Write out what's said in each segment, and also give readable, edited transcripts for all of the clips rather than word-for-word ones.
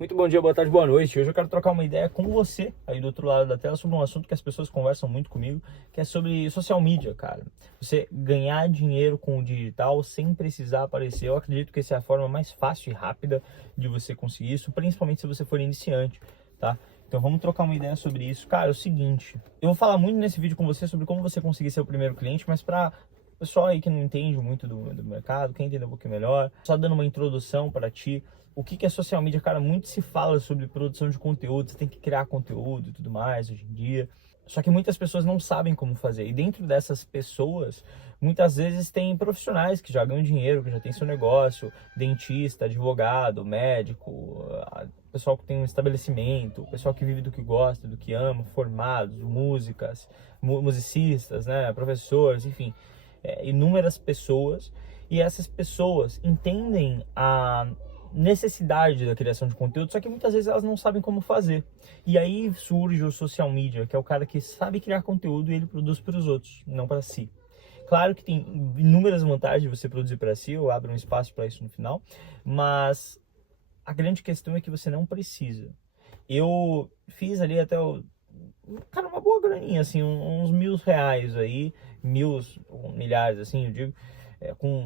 Muito bom dia, boa tarde, boa noite. Hoje eu quero trocar uma ideia com você aí do outro lado da tela sobre um assunto que as pessoas conversam muito comigo, que é sobre social media, cara. Você ganhar dinheiro com o digital sem precisar aparecer. Eu acredito que essa é a forma mais fácil e rápida de você conseguir isso, principalmente se você for iniciante, tá? Então vamos trocar uma ideia sobre isso. Cara, é o seguinte, eu vou falar muito nesse vídeo com você sobre como você conseguir ser o primeiro cliente, mas para pessoal aí que não entende muito do mercado, quer entender um pouquinho melhor, só dando uma introdução para ti. O que é social media, cara? Muito se fala sobre produção de conteúdo, você tem que criar conteúdo e tudo mais hoje em dia. Só que muitas pessoas não sabem como fazer. E dentro dessas pessoas, muitas vezes tem profissionais que já ganham dinheiro, que já tem seu negócio, dentista, advogado, médico, pessoal que tem um estabelecimento, pessoal que vive do que gosta, do que ama, formados, músicas, musicistas, né, professores, enfim, inúmeras pessoas. E essas pessoas entendem a necessidade da criação de conteúdo, só que muitas vezes elas não sabem como fazer. E aí surge o social media, que é o cara que sabe criar conteúdo e ele produz para os outros, não para si. Claro que tem inúmeras vantagens de você produzir para si, eu abro um espaço para isso no final, mas a grande questão é que você não precisa. Eu fiz ali até cara, uma boa graninha, assim, uns R$ 1.000 aí, milhares, assim, eu digo,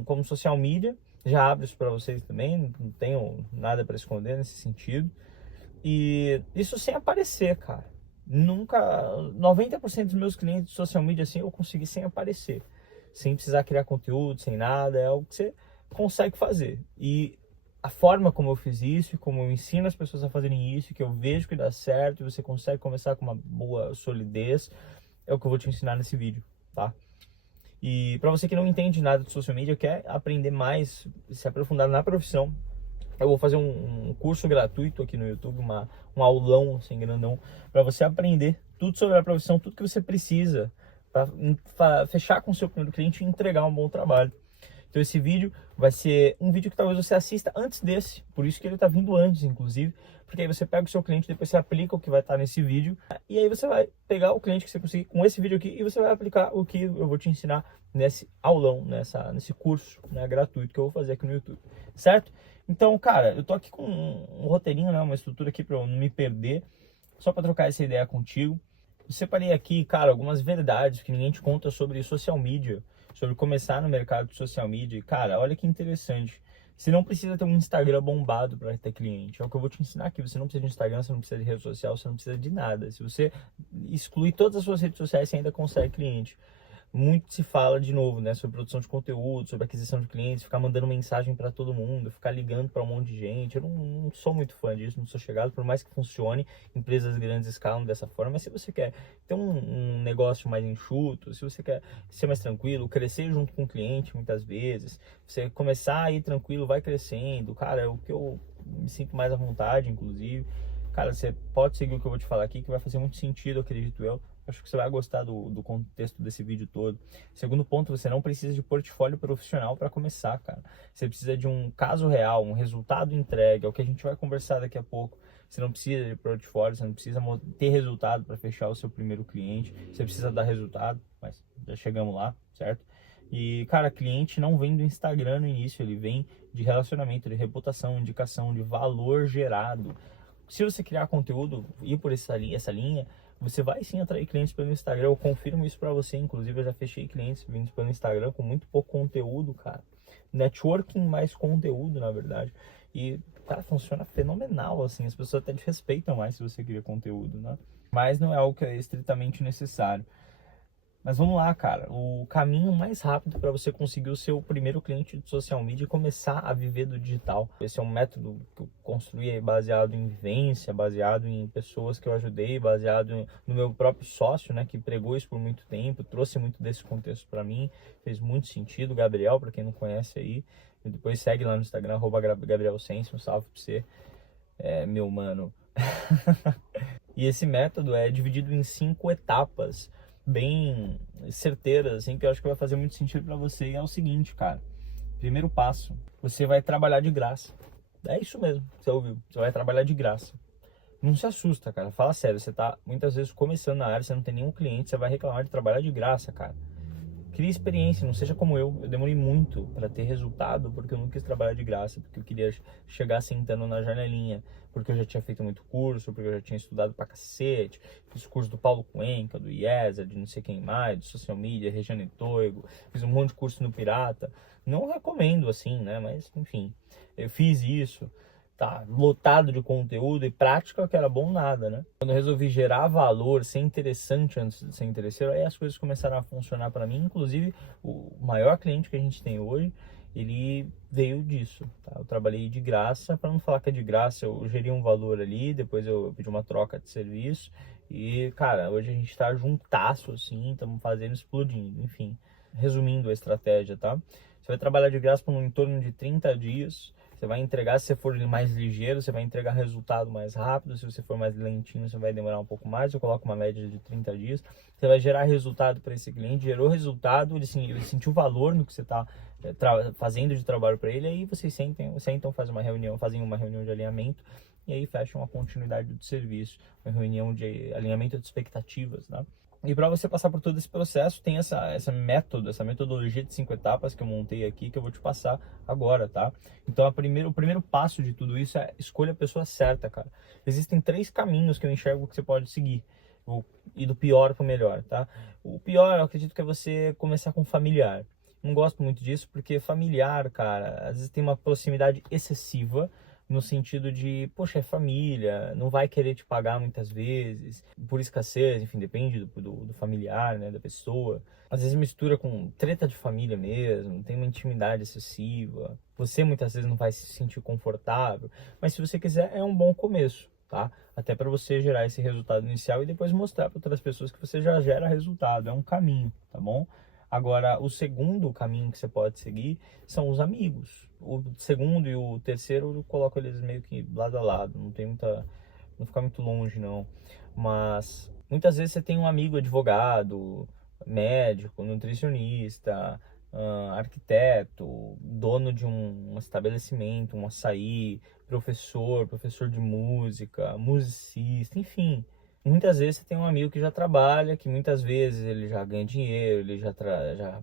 como social media. Já abro isso para vocês também, não tenho nada para esconder nesse sentido. E isso sem aparecer, cara. Nunca, 90% dos meus clientes de social media, assim, eu consegui sem aparecer. Sem precisar criar conteúdo, sem nada, é algo que você consegue fazer. E a forma como eu fiz isso, como eu ensino as pessoas a fazerem isso, que eu vejo que dá certo, e você consegue começar com uma boa solidez, é o que eu vou te ensinar nesse vídeo, tá? E para você que não entende nada de social media, quer aprender mais, se aprofundar na profissão, eu vou fazer um curso gratuito aqui no YouTube, um aulão assim grandão, para você aprender tudo sobre a profissão, tudo que você precisa para fechar com o seu primeiro cliente e entregar um bom trabalho. Então esse vídeo vai ser um vídeo que talvez você assista antes desse, por isso que ele está vindo antes, inclusive, porque aí você pega o seu cliente, depois você aplica o que vai estar nesse vídeo, e aí você vai pegar o cliente que você conseguir com esse vídeo aqui e você vai aplicar o que eu vou te ensinar nesse aulão, nesse curso, né, gratuito que eu vou fazer aqui no YouTube, certo? Então, cara, eu tô aqui com um roteirinho, né, uma estrutura aqui para eu não me perder, só para trocar essa ideia contigo. Eu separei aqui, cara, algumas verdades que ninguém te conta sobre social media, sobre começar no mercado de social media. Cara, olha que interessante. Você não precisa ter um Instagram bombado para ter cliente. É o que eu vou te ensinar aqui. Você não precisa de Instagram, você não precisa de rede social, você não precisa de nada. Se você excluir todas as suas redes sociais, você ainda consegue cliente. Muito se fala de novo, né, sobre produção de conteúdo, sobre aquisição de clientes, ficar mandando mensagem para todo mundo, ficar ligando para um monte de gente. Eu não sou muito fã disso, não sou chegado, por mais que funcione, empresas grandes escalam dessa forma. Mas se você quer ter um negócio mais enxuto, se você quer ser mais tranquilo, crescer junto com o cliente muitas vezes, você começar a ir tranquilo, vai crescendo, cara, é o que eu me sinto mais à vontade, inclusive. Cara, você pode seguir o que eu vou te falar aqui, que vai fazer muito sentido, acredito eu. Acho que você vai gostar do contexto desse vídeo todo. Segundo ponto, você não precisa de portfólio profissional para começar, cara. Você precisa de um caso real, um resultado entregue, é o que a gente vai conversar daqui a pouco. Você não precisa de portfólio, você não precisa ter resultado para fechar o seu primeiro cliente. Você precisa dar resultado, mas já chegamos lá, certo? E, cara, cliente não vem do Instagram no início, ele vem de relacionamento, de reputação, indicação, de valor gerado. Se você criar conteúdo, ir por essa linha, você vai sim atrair clientes pelo Instagram. Eu confirmo isso pra você, inclusive eu já fechei clientes vindo pelo Instagram com muito pouco conteúdo, cara. Networking mais conteúdo, na verdade. E, cara, funciona fenomenal, assim. As pessoas até te respeitam mais se você cria conteúdo, né? Mas não é algo que é estritamente necessário. Mas vamos lá, cara. O caminho mais rápido para você conseguir o seu primeiro cliente de social media e começar a viver do digital. Esse é um método que eu construí baseado em vivência, baseado em pessoas que eu ajudei, baseado no meu próprio sócio, né, que pregou isso por muito tempo, trouxe muito desse contexto para mim, fez muito sentido. Gabriel, para quem não conhece aí, e depois segue lá no Instagram, @GabrielSense, um salve para você, meu mano. E esse método é dividido em 5 etapas bem certeiras, assim, que eu acho que vai fazer muito sentido para você. E é o seguinte, cara. Primeiro passo, você vai trabalhar de graça. É isso mesmo, você ouviu. Você vai trabalhar de graça. Não se assusta, cara. Fala sério, você tá muitas vezes começando na área, você não tem nenhum cliente, você vai reclamar de trabalhar de graça, cara. Crie experiência, não seja como eu. Eu demorei muito para ter resultado, porque eu não quis trabalhar de graça, porque eu queria chegar sentando na janelinha, porque eu já tinha feito muito curso, porque eu já tinha estudado pra cacete, fiz curso do Paulo Cuenca, do IESA, de não sei quem mais, de social media, Regiane Toigo, fiz um monte de curso no Pirata. Não recomendo assim, né? Mas enfim, eu fiz isso. Tá lotado de conteúdo e prática, que era bom nada, né? Quando eu resolvi gerar valor, ser interessante antes de ser interesseiro, aí as coisas começaram a funcionar para mim. Inclusive, o maior cliente que a gente tem hoje, ele veio disso, tá? Eu trabalhei de graça, para não falar que é de graça, eu geri um valor ali, depois eu pedi uma troca de serviço e, cara, hoje a gente tá juntasso, assim, estamos fazendo explodindo, enfim. Resumindo a estratégia, tá? Você vai trabalhar de graça por um torno de 30 dias. Você vai entregar, se você for mais ligeiro, você vai entregar resultado mais rápido. Se você for mais lentinho, você vai demorar um pouco mais. Eu coloco uma média de 30 dias. Você vai gerar resultado para esse cliente. Gerou resultado, ele sentiu valor no que você está fazendo de trabalho para ele. Aí vocês sentam, fazem uma reunião de alinhamento. E aí fecham a continuidade do serviço. Uma reunião de alinhamento de expectativas, tá? E para você passar por todo esse processo, tem essa metodologia de 5 etapas que eu montei aqui, que eu vou te passar agora, tá? Então, o primeiro passo de tudo isso é escolha a pessoa certa, cara. Existem 3 caminhos que eu enxergo que você pode seguir. Vou ir do pior para o melhor, tá? O pior, eu acredito que é você começar com familiar. Não gosto muito disso, porque familiar, cara, às vezes tem uma proximidade excessiva, no sentido de, poxa, é família, não vai querer te pagar muitas vezes, por escassez, enfim, depende do familiar, né, da pessoa. Às vezes mistura com treta de família mesmo, tem uma intimidade excessiva, você muitas vezes não vai se sentir confortável, mas se você quiser, é um bom começo, tá? Até para você gerar esse resultado inicial e depois mostrar para outras pessoas que você já gera resultado, é um caminho, tá bom? Agora, o segundo caminho que você pode seguir são os amigos. O segundo e o terceiro eu coloco eles meio que lado a lado, não fica muito longe não. Mas muitas vezes você tem um amigo advogado, médico, nutricionista, arquiteto, dono de um estabelecimento, um açaí, professor de música, musicista, enfim. Muitas vezes você tem um amigo que já trabalha, que muitas vezes ele já ganha dinheiro, ele já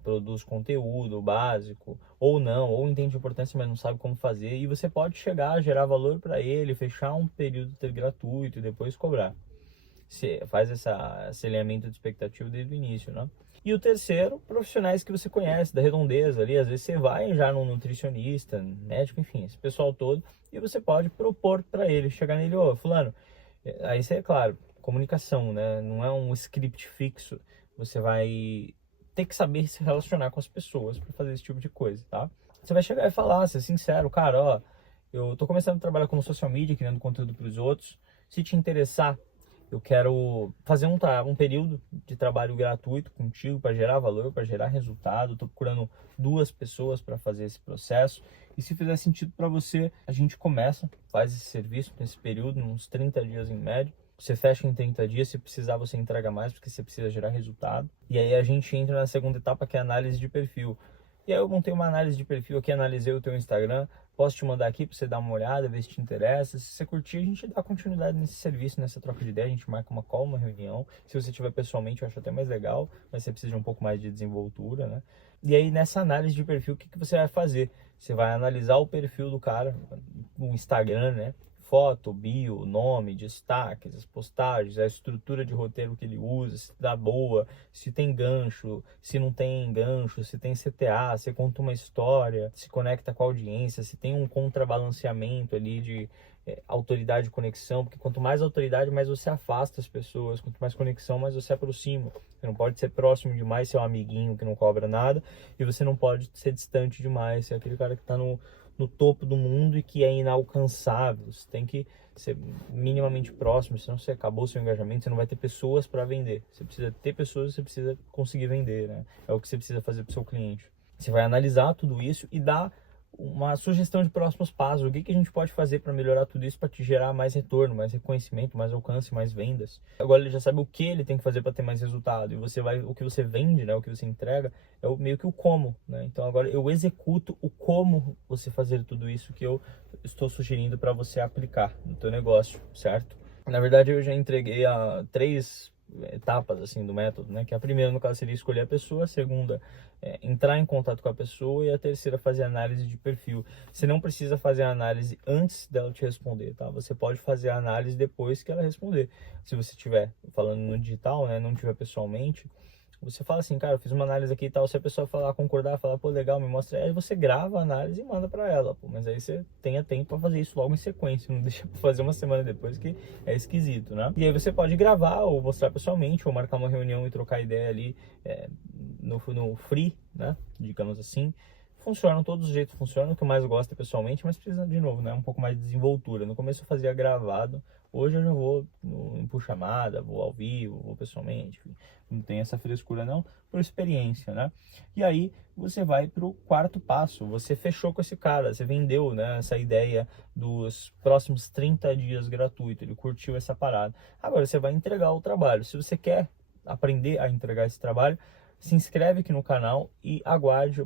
produz conteúdo básico, ou não, ou entende a importância, mas não sabe como fazer, e você pode chegar a gerar valor para ele, fechar um período gratuito e depois cobrar. Você faz esse alinhamento de expectativa desde o início, né? E o terceiro, profissionais que você conhece, da redondeza ali, às vezes você vai já num nutricionista, médico, enfim, esse pessoal todo, e você pode propor para ele, chegar nele, ô, fulano, aí você, é claro, comunicação, né? Não é um script fixo. Você vai ter que saber se relacionar com as pessoas para fazer esse tipo de coisa, tá? Você vai chegar e falar, ser sincero, cara, ó, eu tô começando a trabalhar como social media, criando conteúdo para os outros. Se te interessar, eu quero fazer um período de trabalho gratuito contigo para gerar valor, para gerar resultado. Estou procurando 2 pessoas para fazer esse processo. E se fizer sentido para você, a gente faz esse serviço nesse período, uns 30 dias em média. Você fecha em 30 dias, se precisar você entrega mais, porque você precisa gerar resultado. E aí a gente entra na segunda etapa, que é a análise de perfil. E aí eu montei uma análise de perfil aqui, analisei o teu Instagram, posso te mandar aqui para você dar uma olhada, ver se te interessa. Se você curtir, a gente dá continuidade nesse serviço, nessa troca de ideia, a gente marca uma call, uma reunião. Se você tiver pessoalmente, eu acho até mais legal, mas você precisa de um pouco mais de desenvoltura, né? E aí nessa análise de perfil, o que você vai fazer? Você vai analisar o perfil do cara, o Instagram, né? Foto, bio, nome, destaques, as postagens, a estrutura de roteiro que ele usa, se dá boa, se tem gancho, se não tem gancho, se tem CTA, se conta uma história, se conecta com a audiência, se tem um contrabalanceamento ali de autoridade e conexão, porque quanto mais autoridade, mais você afasta as pessoas, quanto mais conexão, mais você aproxima. Você não pode ser próximo demais, ser um amiguinho que não cobra nada, e você não pode ser distante demais, ser aquele cara que está no topo do mundo e que é inalcançável. Você tem que ser minimamente próximo, senão você acabou seu engajamento, você não vai ter pessoas para vender. Você precisa ter pessoas, você precisa conseguir vender, né? É o que você precisa fazer para o seu cliente. Você vai analisar tudo isso e dar uma sugestão de próximos passos. O que a gente pode fazer para melhorar tudo isso, para te gerar mais retorno, mais reconhecimento, mais alcance, mais vendas. Agora ele já sabe o que ele tem que fazer para ter mais resultado. E o que você vende, né, o que você entrega, é meio que o como, né? Então agora eu executo o como você fazer tudo isso que eu estou sugerindo para você aplicar no teu negócio, certo? Na verdade eu já entreguei a 3 etapas assim do método, né? Que a primeira, no caso, seria escolher a pessoa, a segunda, entrar em contato com a pessoa, e a terceira, fazer análise de perfil. Você não precisa fazer a análise antes dela te responder, tá? Você pode fazer a análise depois que ela responder. Se você estiver falando no digital, né, não estiver pessoalmente, você fala assim, cara, eu fiz uma análise aqui e tal. Se a pessoa falar, concordar, falar, pô, legal, me mostra, aí você grava a análise e manda pra ela, pô. Mas aí você tenha tempo pra fazer isso logo em sequência, não deixa pra fazer uma semana depois, que é esquisito, né? E aí você pode gravar ou mostrar pessoalmente, ou marcar uma reunião e trocar ideia ali no free, né? Digamos assim. Funcionam, todos os jeitos funcionam. O que eu mais gosto é pessoalmente, mas precisa, de novo, né? Um pouco mais de desenvoltura. No começo eu fazia gravado, hoje eu já vou por chamada, vou ao vivo, vou pessoalmente, enfim. Não tem essa frescura não, por experiência, né? E aí você vai para o quarto passo. Você fechou com esse cara, você vendeu, né, essa ideia dos próximos 30 dias gratuito, ele curtiu essa parada. Agora você vai entregar o trabalho. Se você quer aprender a entregar esse trabalho, se inscreve aqui no canal e aguarde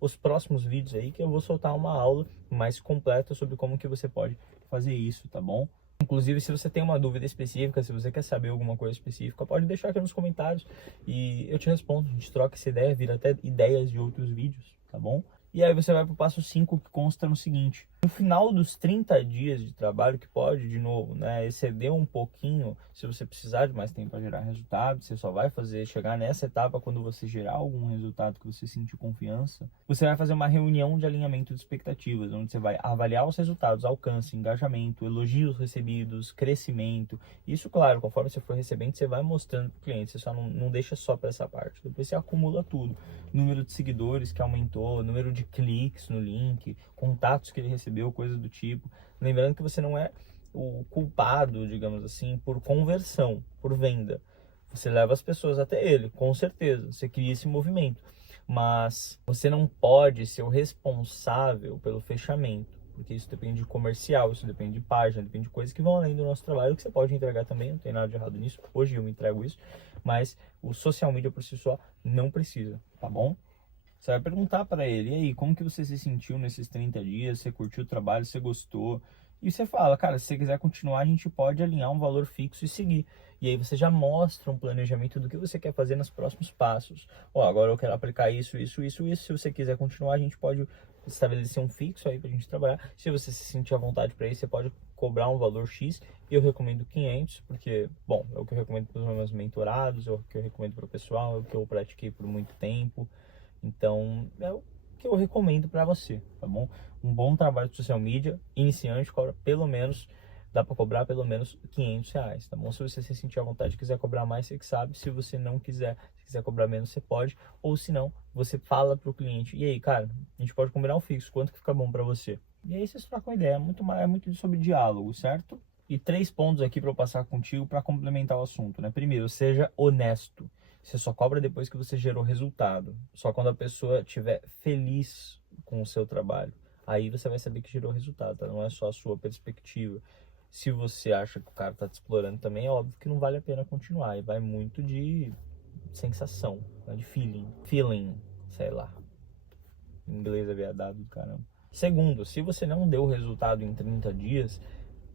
os próximos vídeos aí, que eu vou soltar uma aula mais completa sobre como que você pode fazer isso, tá bom? Inclusive, se você tem uma dúvida específica, se você quer saber alguma coisa específica, pode deixar aqui nos comentários e eu te respondo. A gente troca essa ideia, vira até ideias de outros vídeos, tá bom? E aí você vai para o passo 5, que consta no seguinte: no final dos 30 dias de trabalho, que pode, de novo, né, exceder um pouquinho, se você precisar de mais tempo para gerar resultado, você só vai chegar nessa etapa quando você gerar algum resultado que você sentir confiança, você vai fazer uma reunião de alinhamento de expectativas, onde você vai avaliar os resultados, alcance, engajamento, elogios recebidos, crescimento. Isso, claro, conforme você for recebendo, você vai mostrando para o cliente, você só não deixa só para essa parte, depois você acumula tudo. Número de seguidores que aumentou, número de cliques no link, contatos que ele recebeu, coisas do tipo. Lembrando que você não é o culpado, digamos assim, por conversão, por venda. Você leva as pessoas até ele, com certeza. Você cria esse movimento. Mas você não pode ser o responsável pelo fechamento, porque isso depende de comercial, isso depende de página, depende de coisas que vão além do nosso trabalho, que você pode entregar também, não tem nada de errado nisso. Hoje eu me entrego isso, mas o social media por si só não precisa, tá bom? Você vai perguntar para ele, e aí, como que você se sentiu nesses 30 dias? Você curtiu o trabalho, você gostou? E você fala, cara, se você quiser continuar, a gente pode alinhar um valor fixo e seguir. E aí você já mostra um planejamento do que você quer fazer nos próximos passos. Ó, agora eu quero aplicar isso, isso, isso, isso. Se você quiser continuar, a gente pode estabelecer um fixo aí pra gente trabalhar. Se você se sentir à vontade para isso, você pode cobrar um valor X. Eu recomendo 500, porque, bom, é o que eu recomendo para os meus mentorados, é o que eu recomendo para o pessoal, é o que eu pratiquei por muito tempo. Então, é o que eu recomendo para você, tá bom? Um bom trabalho de social media, iniciante, cobra pelo menos, dá para cobrar pelo menos R$ 500, tá bom? Se você se sentir à vontade e quiser cobrar mais, você que sabe. Se você não quiser, se quiser cobrar menos, você pode. Ou se não, você fala pro cliente, e aí, cara, a gente pode combinar um fixo, quanto que fica bom para você? E aí vocês trocam ideia, é muito sobre diálogo, certo? E 3 pontos aqui para eu passar contigo para complementar o assunto, né? Primeiro, seja honesto. Você só cobra depois que você gerou resultado. Só quando a pessoa estiver feliz com o seu trabalho. Aí você vai saber que gerou resultado, tá? Não é só a sua perspectiva. Se você acha que o cara tá te explorando também, é óbvio que não vale a pena continuar. E vai muito de sensação, né? De feeling. Feeling, sei lá. Em inglês é viadado do caramba. Segundo, se você não deu resultado em 30 dias,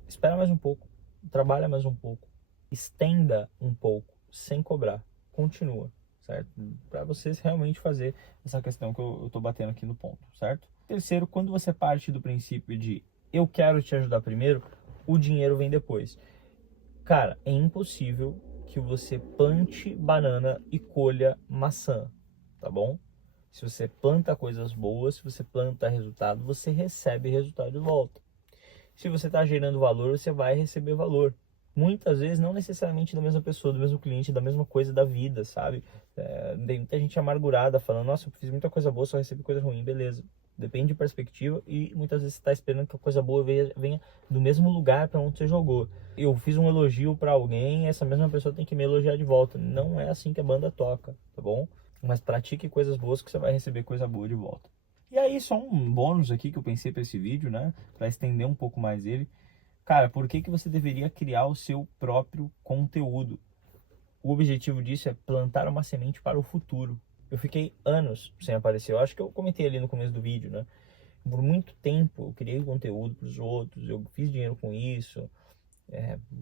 espera mais um pouco. Trabalha mais um pouco. Estenda um pouco, sem cobrar. Continua, certo? Para vocês realmente fazer essa questão que eu tô batendo aqui no ponto, certo? Terceiro, quando você parte do princípio de eu quero te ajudar primeiro, o dinheiro vem depois. Cara, é impossível que você plante banana e colha maçã, tá bom? Se você planta coisas boas, se você planta resultado, você recebe resultado de volta. Se você está gerando valor, você vai receber valor. Muitas vezes, não necessariamente da mesma pessoa, do mesmo cliente, da mesma coisa da vida, sabe? Tem muita gente amargurada falando, nossa, eu fiz muita coisa boa, só recebi coisa ruim, beleza. Depende de perspectiva e muitas vezes você está esperando que a coisa boa venha do mesmo lugar para onde você jogou. Eu fiz um elogio para alguém, essa mesma pessoa tem que me elogiar de volta. Não é assim que a banda toca, tá bom? Mas pratique coisas boas que você vai receber coisa boa de volta. E aí, só um bônus aqui que eu pensei para esse vídeo, né? Para estender um pouco mais ele. Cara, por que você deveria criar o seu próprio conteúdo? O objetivo disso é plantar uma semente para o futuro. Eu fiquei anos sem aparecer. Eu acho que eu comentei ali no começo do vídeo, né? Por muito tempo eu criei conteúdo para os outros, eu fiz dinheiro com isso.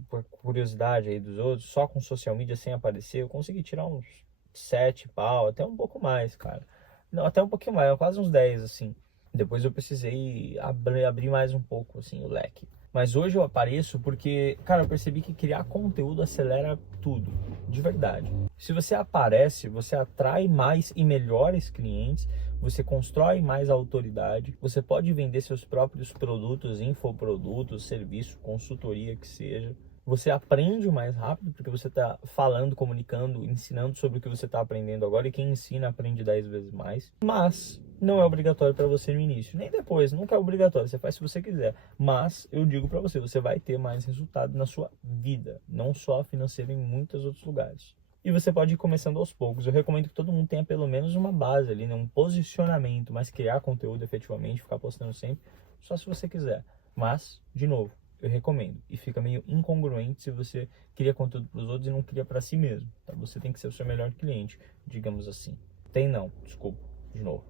por curiosidade aí dos outros, só com social media sem aparecer, eu consegui tirar uns 7 pau, até um pouco mais, cara. Não, até um pouquinho mais, quase uns 10 assim. Depois eu precisei abrir mais um pouco, assim, o leque. Mas hoje eu apareço porque, cara, eu percebi que criar conteúdo acelera tudo, de verdade. Se você aparece, você atrai mais e melhores clientes, você constrói mais autoridade, você pode vender seus próprios produtos, infoprodutos, serviço, consultoria que seja. Você aprende mais rápido porque você está falando, comunicando, ensinando sobre o que você está aprendendo agora, e quem ensina aprende 10 vezes mais. Mas não é obrigatório para você no início, nem depois, nunca é obrigatório, você faz se você quiser. Mas eu digo para você, você vai ter mais resultado na sua vida, não só financeiro, em muitos outros lugares. E você pode ir começando aos poucos. Eu recomendo que todo mundo tenha pelo menos uma base ali, né? Um posicionamento, mas criar conteúdo efetivamente, ficar postando sempre, só se você quiser. Mas, de novo, eu recomendo. E fica meio incongruente se você cria conteúdo para os outros e não cria para si mesmo. Tá? Você tem que ser o seu melhor cliente, digamos assim. Tem não, desculpa, de novo.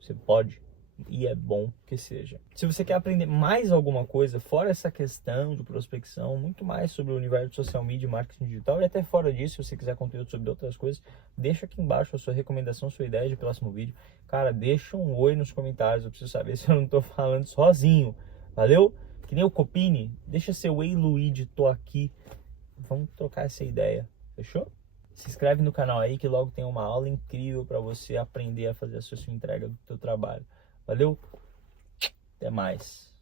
Você pode e é bom que seja. Se você quer aprender mais alguma coisa, fora essa questão de prospecção, muito mais sobre o universo de social media e marketing digital, e até fora disso, se você quiser conteúdo sobre outras coisas, deixa aqui embaixo a sua recomendação, sua ideia de próximo vídeo. Cara, deixa um oi nos comentários, eu preciso saber se eu não tô falando sozinho. Valeu? Que nem o Copini, deixa seu Ei Luigi, tô aqui. Vamos trocar essa ideia, fechou? Se inscreve no canal aí que logo tem uma aula incrível para você aprender a fazer a sua entrega do teu trabalho. Valeu? Até mais.